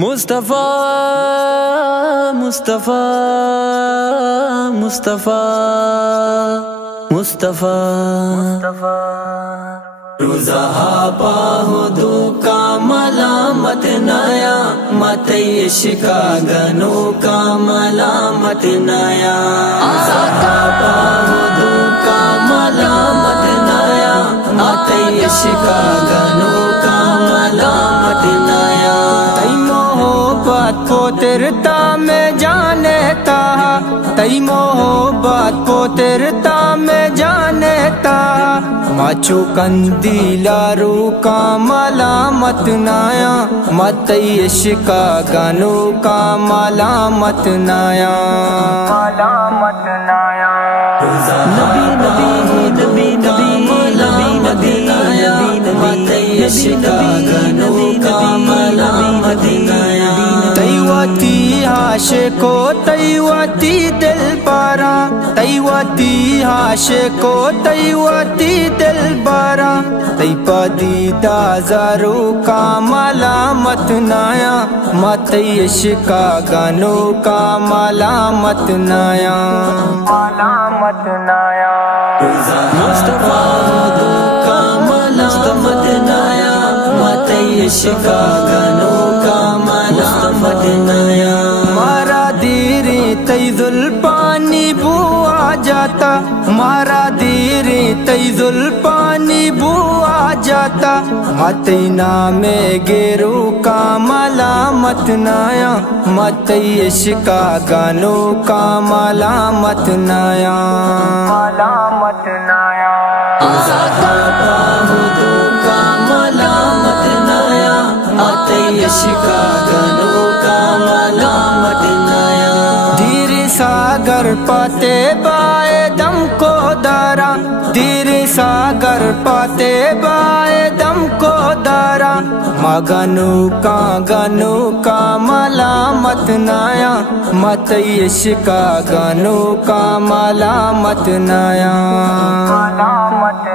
مصطفیٰ مصطفیٰ مصطفیٰ مصطفیٰ روزہ پاہدو کا ملامت نایا متئی شکاگنو کا ملامت نایا روزہ پاہدو کا ملامت نایا متئی شکاگنو کا ملامت نایا تئی محبت کو ترتا میں جانتا تئی محبت کو ترتا میں جانتا ماچو کندیلا رو کا ملامت نایا متئی شکاگنو کا ملامت نایا ملامت نایا نبی نبی نبی نبی نبی نبی متئی شکاگنو کا ملامت نایا تیواتی عاشقو تیواتی دل بارا تیواتی عاشقو تیواتی دل بارا تی پدیدہ زارو کا ملامت نایا متئی شکاگنو کا ملامت نایا ملامت نایا مصطفیٰ کا ملامت نایا متئی شکاگنو کا ملامت نایا مارا دیری تی زلفانی بو آ جاتا مارا دیری تی زلفانی بو آ جاتا متئی نام گیرو کا ملامت نایا متئی شکاگنو کا ملامت نایا ملامت نایا پاہدو کا ملامت نایا متئی شکاگنو کا ملامت نایا دیر ساگر پاتے بائے دم کو دارا دیر ساگر پاتے بائے دم کو دارا مگنو کا ملامت نایا متئی شکاگنو کا ملامت نایا ملامت